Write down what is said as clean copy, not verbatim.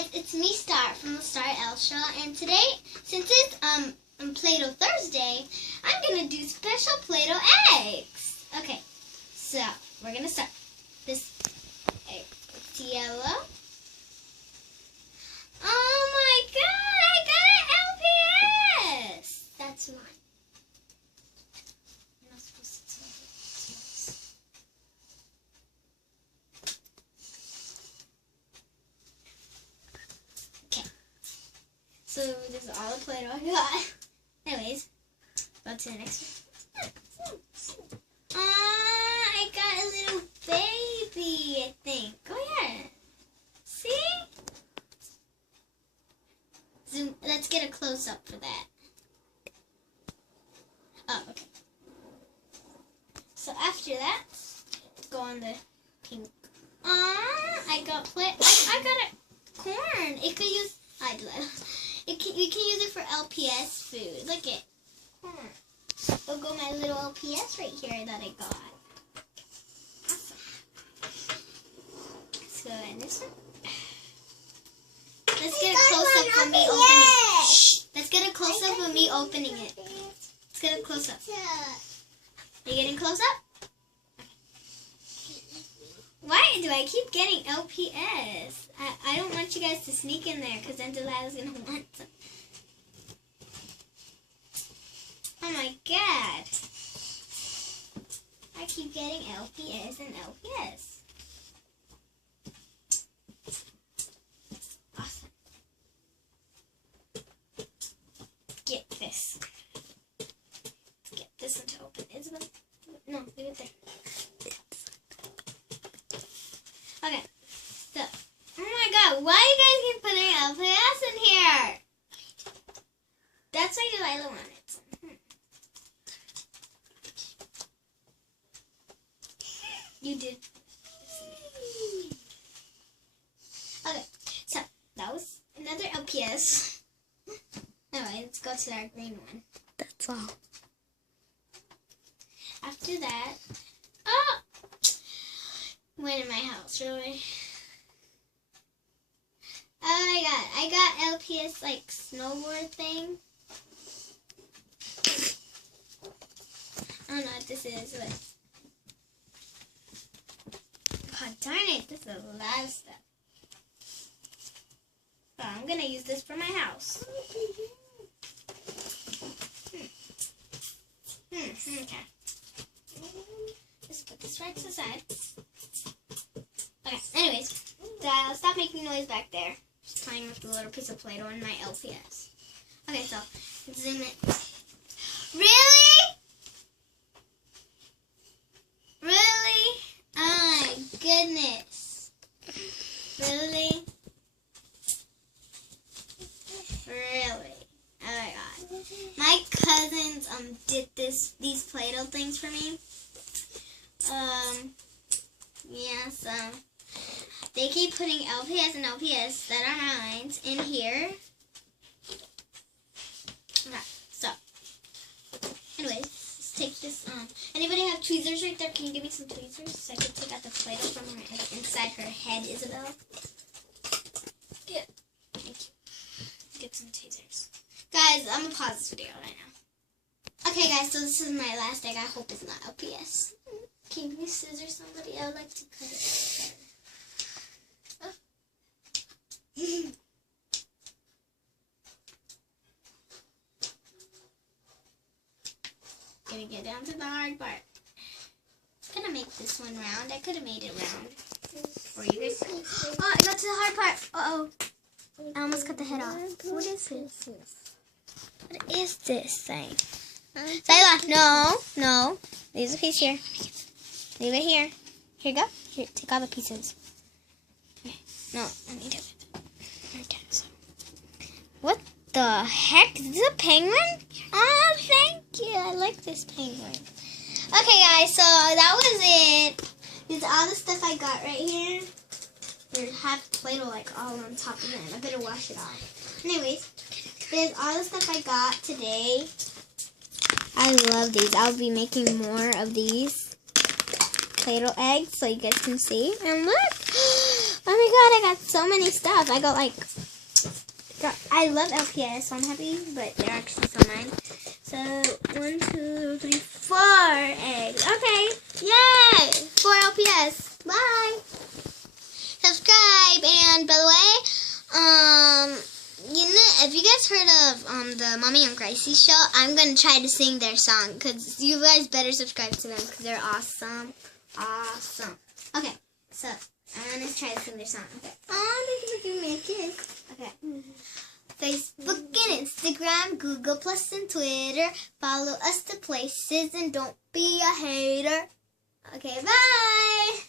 guys, it's me, Star, from the Star L Show, and today, since it's Play-Doh Thursday, I'm gonna do special Play-Doh eggs. Okay, so we're gonna start this egg. It's yellow. Oh my God! I got an LPS. That's mine. You're not supposed to tell it. So this is all the Play-Doh I got. Anyways, go to the next one. I got a little baby, I think. Go ahead. See? Zoom. Let's get a close-up for that. Oh, okay. So after that, let's go on the pink. I got I got a corn. It could use. We can use it for LPS food. Look at corn. I'll go my little LPS right here that I got. Awesome. Let's go in this one. Let's get a close-up of me opening it. Shh. Let's get a close-up of me opening it. Let's get a close-up. Are you getting close-up? Why do I keep getting LPS? I don't want you guys to sneak in there because then Delilah's going to want some. Oh my God. I keep getting LPS and LPS. Awesome. Get this. Let's get this one to open. Isabel? No, leave it there. Okay, so, oh my God, why you guys keep putting LPS in here? That's why Delilah wanted some. You did. Okay, so, that was another LPS. Alright, let's go to our green one. That's all. After that, oh! Went in my house, really. Oh my God, I got LPS like snowboard thing. I don't know what this is, but God darn it, this is a lot of stuff. So I'm gonna use this for my house. Okay. Just put this right to the side. Okay, anyways, I'll stop making noise back there. Just playing with the little piece of Play-Doh and my LPS. Okay, so, zoom it. Really? Really? Oh my goodness. Really? Really? Oh my God. My cousins did these Play-Doh things for me. Yeah, so they keep putting LPS and LPS that are mine in here. Okay, so anyways, let's take this Anybody have tweezers right there? Can you give me some tweezers so I can take out the Play-Doh from her inside her head, Isabel? Yeah. Thank you. Get some tweezers. Guys, I'm gonna pause this video right now. Okay guys, so this is my last egg. I hope it's not LPS. Can you scissors somebody? I would like to cut it better. Oh. Gonna get down to the hard part. I'm gonna make this one round. I could have made it round for you guys. Oh, I got to the hard part. Uh-oh. I almost cut the head off. What is this? What is this thing? Zyla, no. Leave a piece here. Leave it here. Here you go. Here, take all the pieces. Okay. No, I need it. Okay, so. What the heck? Is this a penguin? Oh, thank you. I like this penguin. Okay, guys, so that was it. This is all the stuff I got right here. There's half Play-Doh like all on top of it. I better wash it off. Anyways, there's all the stuff I got today. I love these. I'll be making more of these Play-Doh eggs so you guys can see. And look, I'm my god, I got so many stuff. I got like, I love LPS, so I'm happy, but they're actually so mine. So, 1, 2, 3, 4 eggs. Okay, yay! 4 LPS. Bye! Subscribe, and by the way, you know, if you guys heard of the Mommy and Gracie show, I'm gonna try to sing their song, because you guys better subscribe to them, because they're awesome. Awesome. Okay, so I'm gonna try to sing their song. Okay. Oh, they're giving me a kiss. Okay. Facebook and Instagram, Google Plus and Twitter. Follow us to places and don't be a hater. Okay, bye.